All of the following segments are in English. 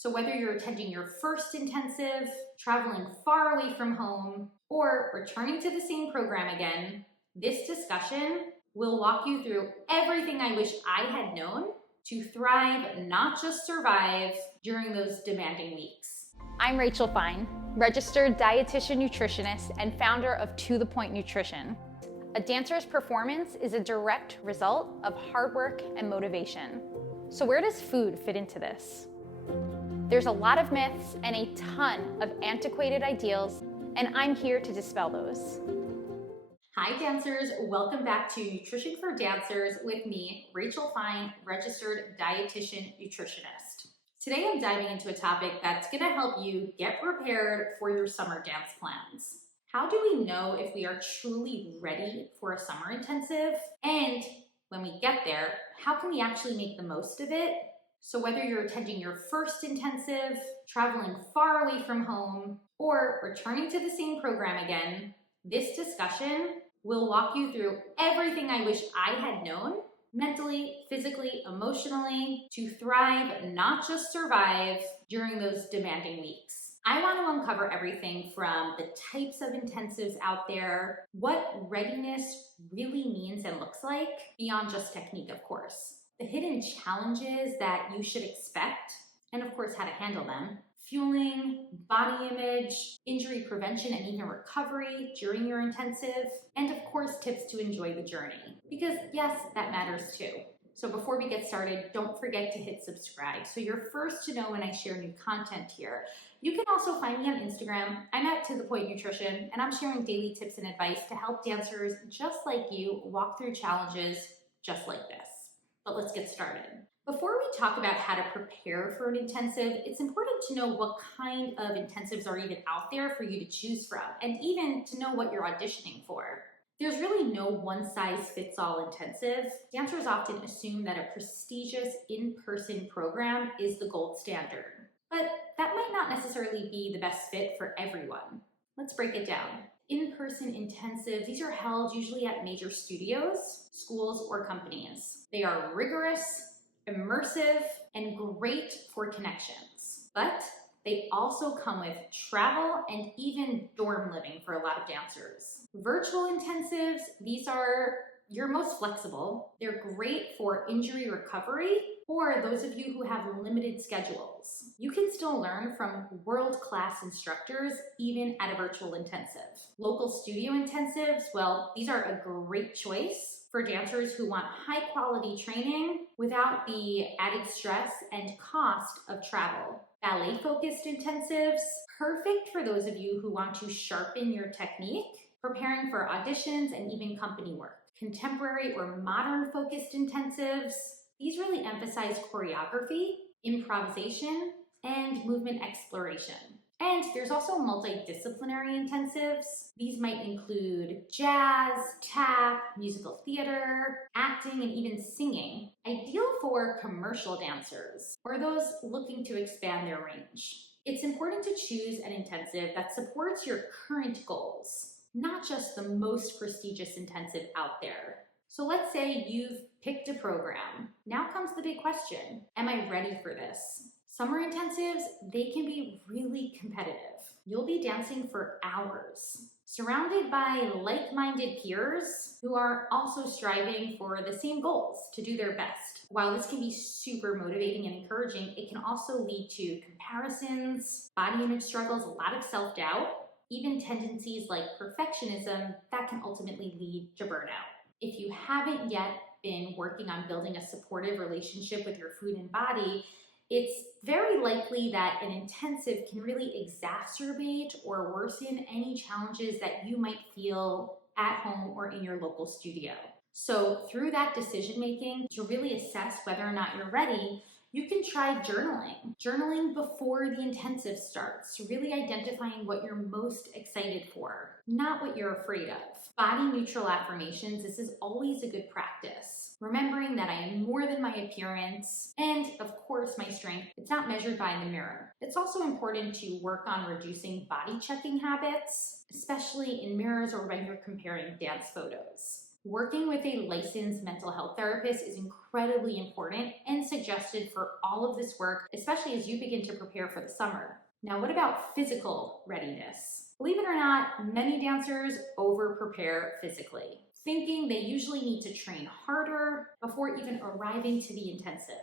So whether you're attending your first intensive, traveling far away from home, or returning to the same program again, this discussion will walk you through everything I wish I had known to thrive, not just survive, during those demanding weeks. I'm Rachel Fine, registered dietitian nutritionist and founder of To The Point Nutrition. A dancer's performance is a direct result of hard work and motivation. So where does food fit into this? There's a lot of myths and a ton of antiquated ideals, and I'm here to dispel those. Hi dancers, welcome back to Nutrition for Dancers with me, Rachel Fine, registered dietitian nutritionist. Today I'm diving into a topic that's going to help you get prepared for your summer dance plans. How do we know if we are truly ready for a summer intensive? And when we get there, how can we actually make the most of it? So whether you're attending your first intensive, traveling far away from home, or returning to the same program again, this discussion will walk you through everything I wish I had known, mentally, physically, emotionally, to thrive, not just survive, during those demanding weeks. I want to uncover everything from the types of intensives out there, what readiness really means and looks like, beyond just technique, of course, the hidden challenges that you should expect, and of course how to handle them, fueling, body image, injury prevention, and even recovery during your intensive, and of course tips to enjoy the journey. Because yes, that matters too. So before we get started, don't forget to hit subscribe so you're first to know when I share new content here. You can also find me on Instagram. I'm at To The Point Nutrition, and I'm sharing daily tips and advice to help dancers just like you walk through challenges just like this. But let's get started. Before we talk about how to prepare for an intensive, it's important to know what kind of intensives are even out there for you to choose from, and even to know what you're auditioning for. There's really no one-size-fits-all intensive. Dancers often assume that a prestigious in-person program is the gold standard, but that might not necessarily be the best fit for everyone. Let's break it down. In-person intensives, these are held usually at major studios, schools, or companies. They are rigorous, immersive, and great for connections. But they also come with travel and even dorm living for a lot of dancers. Virtual intensives, these are your most flexible. They're great for injury recovery or those of you who have limited schedules. You can still learn from world-class instructors even at a virtual intensive. Local studio intensives, well, these are a great choice for dancers who want high-quality training without the added stress and cost of travel. Ballet-focused intensives, perfect for those of you who want to sharpen your technique, preparing for auditions and even company work. Contemporary or modern-focused intensives, these really emphasize choreography, improvisation, and movement exploration. And there's also multidisciplinary intensives. These might include jazz, tap, musical theater, acting, and even singing, ideal for commercial dancers or those looking to expand their range. It's important to choose an intensive that supports your current goals, not just the most prestigious intensive out there. So let's say you've picked a program. Now comes the big question, am I ready for this? Summer intensives, they can be really competitive. You'll be dancing for hours, surrounded by like-minded peers who are also striving for the same goals, to do their best. While this can be super motivating and encouraging, it can also lead to comparisons, body image struggles, a lot of self-doubt, even tendencies like perfectionism that can ultimately lead to burnout. If you haven't yet been working on building a supportive relationship with your food and body, it's very likely that an intensive can really exacerbate or worsen any challenges that you might feel at home or in your local studio. So through that decision making, to really assess whether or not you're ready, you can try journaling. Journaling before the intensive starts, really identifying what you're most excited for, not what you're afraid of. Body neutral affirmations, this is always a good practice. Remembering that I am more than my appearance, and of course my strength, it's not measured by the mirror. It's also important to work on reducing body checking habits, especially in mirrors or when you're comparing dance photos. Working with a licensed mental health therapist is incredibly important and suggested for all of this work, especially as you begin to prepare for the summer. Now, what about physical readiness? Believe it or not, many dancers over-prepare physically, thinking they usually need to train harder before even arriving to the intensive.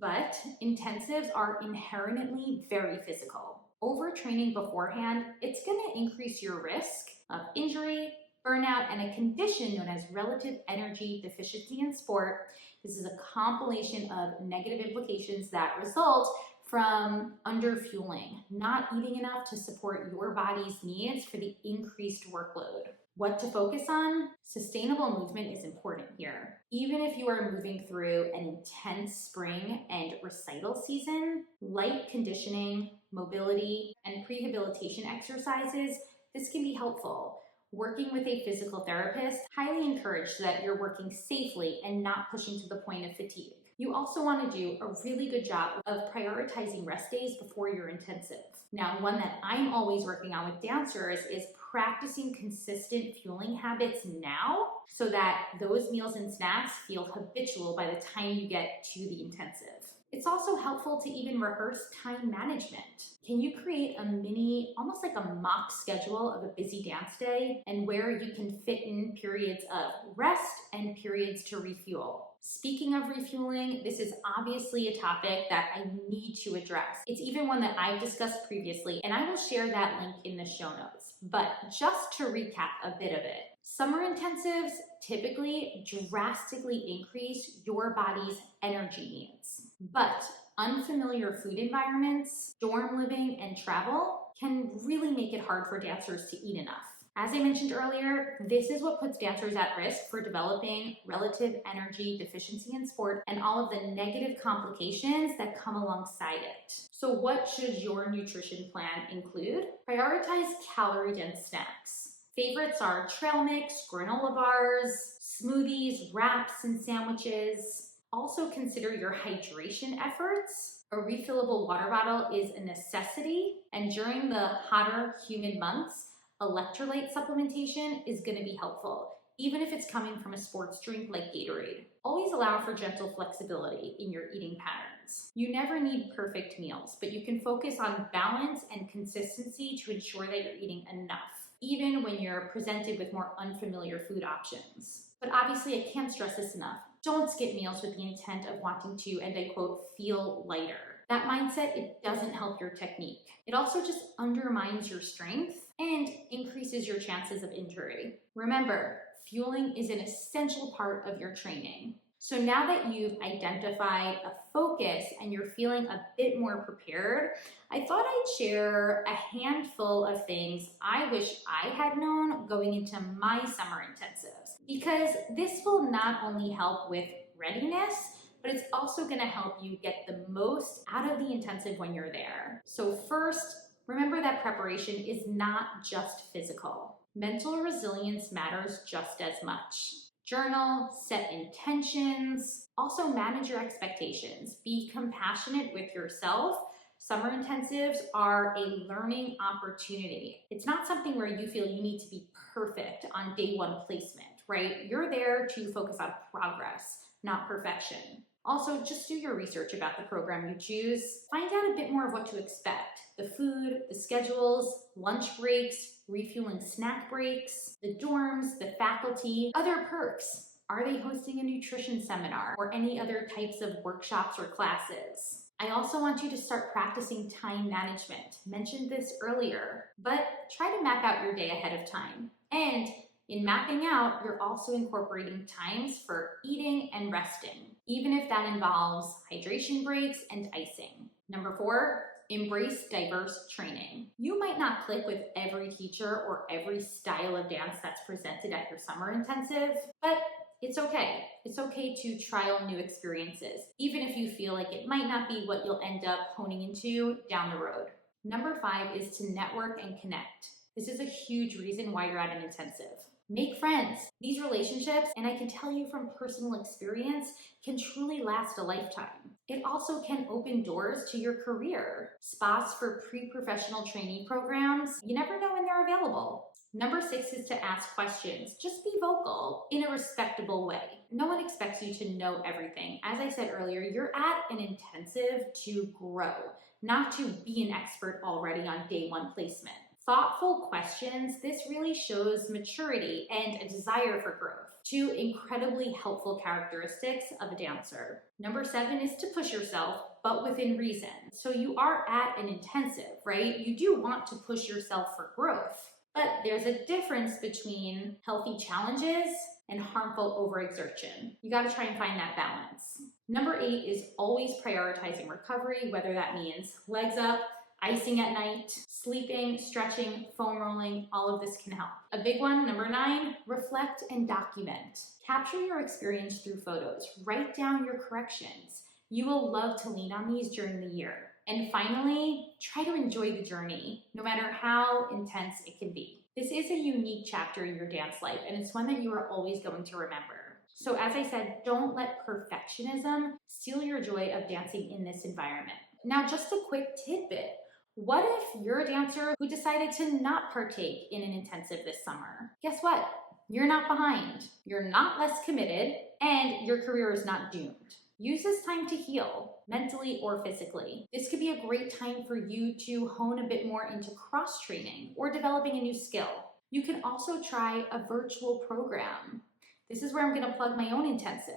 But intensives are inherently very physical. Overtraining beforehand, it's going to increase your risk of injury, burnout, and a condition known as relative energy deficiency in sport. This is a compilation of negative implications that result from underfueling, not eating enough to support your body's needs for the increased workload. What to focus on? Sustainable movement is important here. Even if you are moving through an intense spring and recital season, light conditioning, mobility, and prehabilitation exercises, this can be helpful. Working with a physical therapist, highly encouraged that you're working safely and not pushing to the point of fatigue. You also want to do a really good job of prioritizing rest days before your intensive. Now, one that I'm always working on with dancers is practicing consistent fueling habits now so that those meals and snacks feel habitual by the time you get to the intensive. It's also helpful to even rehearse time management. Can you create a mini, almost like a mock schedule of a busy dance day and where you can fit in periods of rest and periods to refuel? Speaking of refueling, this is obviously a topic that I need to address. It's even one that I've discussed previously, and I will share that link in the show notes. But just to recap a bit of it, summer intensives typically drastically increase your body's energy needs. But unfamiliar food environments, dorm living, and travel can really make it hard for dancers to eat enough. As I mentioned earlier, this is what puts dancers at risk for developing relative energy deficiency in sport and all of the negative complications that come alongside it. So what should your nutrition plan include? Prioritize calorie-dense snacks. Favorites are trail mix, granola bars, smoothies, wraps, and sandwiches. Also consider your hydration efforts. A refillable water bottle is a necessity, and during the hotter, humid months, electrolyte supplementation is going to be helpful, even if it's coming from a sports drink like Gatorade. Always allow for gentle flexibility in your eating patterns. You never need perfect meals, but you can focus on balance and consistency to ensure that you're eating enough, even when you're presented with more unfamiliar food options. But obviously, I can't stress this enough. Don't skip meals with the intent of wanting to, and I quote, feel lighter. That mindset, it doesn't help your technique. It also just undermines your strength and increases your chances of injury. Remember, fueling is an essential part of your training. So now that you've identified a focus and you're feeling a bit more prepared, I thought I'd share a handful of things I wish I had known going into my summer intensives, because this will not only help with readiness, but it's also going to help you get the most out of the intensive when you're there. So first, remember that preparation is not just physical. Mental resilience matters just as much. Journal, set intentions, also manage your expectations. Be compassionate with yourself. Summer intensives are a learning opportunity. It's not something where you feel you need to be perfect on day one placement, right? You're there to focus on progress, not perfection. Also, just do your research about the program you choose. Find out a bit more of what to expect. The food, the schedules, lunch breaks, refueling snack breaks, the dorms, the faculty, other perks. Are they hosting a nutrition seminar or any other types of workshops or classes? I also want you to start practicing time management. Mentioned this earlier, but try to map out your day ahead of time. And in mapping out, you're also incorporating times for eating and resting, even if that involves hydration breaks and icing. Number 4, embrace diverse training. You might not click with every teacher or every style of dance that's presented at your summer intensive, but it's okay. It's okay to trial new experiences, even if you feel like it might not be what you'll end up honing into down the road. Number 5 is to network and connect. This is a huge reason why you're at an intensive. Make friends. These relationships, and I can tell you from personal experience, can truly last a lifetime. It also can open doors to your career. Spots for pre-professional training programs, you never know when they're available. Number 6 is to ask questions. Just be vocal in a respectable way. No one expects you to know everything. As I said earlier, you're at an intensive to grow, not to be an expert already on day 1 placement. Thoughtful questions, this really shows maturity and a desire for growth. 2 incredibly helpful characteristics of a dancer. Number 7 is to push yourself, but within reason. So you are at an intensive, right? You do want to push yourself for growth. But there's a difference between healthy challenges and harmful overexertion. You gotta try and find that balance. Number 8 is always prioritizing recovery, whether that means legs up, icing at night, sleeping, stretching, foam rolling, all of this can help. A big one, number 9, reflect and document. Capture your experience through photos. Write down your corrections. You will love to lean on these during the year. And finally, try to enjoy the journey, no matter how intense it can be. This is a unique chapter in your dance life, and it's one that you are always going to remember. So as I said, don't let perfectionism steal your joy of dancing in this environment. Now, just a quick tidbit. What if you're a dancer who decided to not partake in an intensive this summer? Guess what? You're not behind. You're not less committed, and your career is not doomed. Use this time to heal, mentally or physically. This could be a great time for you to hone a bit more into cross-training or developing a new skill. You can also try a virtual program. This is where I'm going to plug my own intensive.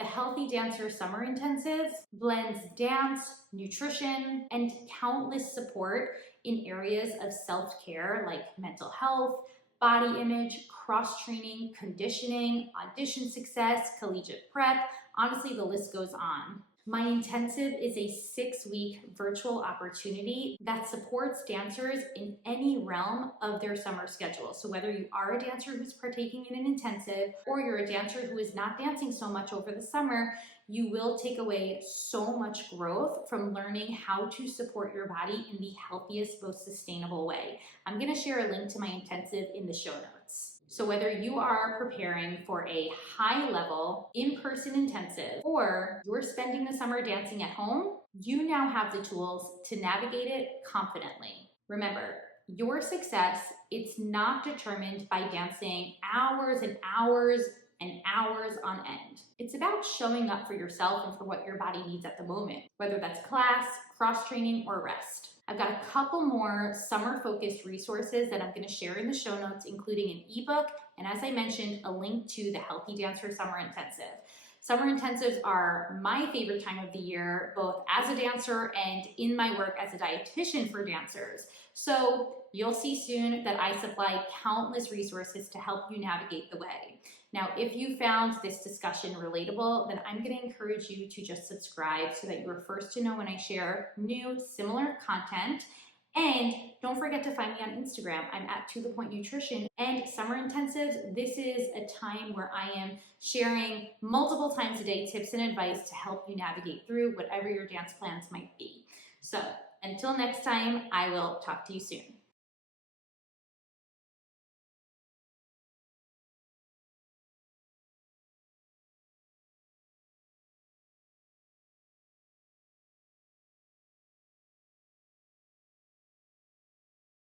The Healthy Dancer Summer Intensive blends dance, nutrition, and countless support in areas of self-care like mental health, body image, cross-training, conditioning, audition success, collegiate prep. Honestly, the list goes on. My intensive is a 6-week virtual opportunity that supports dancers in any realm of their summer schedule. So whether you are a dancer who's partaking in an intensive or you're a dancer who is not dancing so much over the summer, you will take away so much growth from learning how to support your body in the healthiest, most sustainable way. I'm going to share a link to my intensive in the show notes. So whether you are preparing for a high-level, in-person intensive, or you're spending the summer dancing at home, you now have the tools to navigate it confidently. Remember, your success, it's not determined by dancing hours and hours and hours on end. It's about showing up for yourself and for what your body needs at the moment, whether that's class, cross-training, or rest. I've got a couple more summer-focused resources that I'm going to share in the show notes, including an ebook, and as I mentioned, a link to the Healthy Dancer Summer Intensive. Summer intensives are my favorite time of the year, both as a dancer and in my work as a dietitian for dancers. So you'll see soon that I supply countless resources to help you navigate the way. Now, if you found this discussion relatable, then I'm going to encourage you to just subscribe so that you're first to know when I share new, similar content. And don't forget to find me on Instagram. I'm at To The Point Nutrition. And summer intensives, this is a time where I am sharing multiple times a day tips and advice to help you navigate through whatever your dance plans might be. So until next time, I will talk to you soon.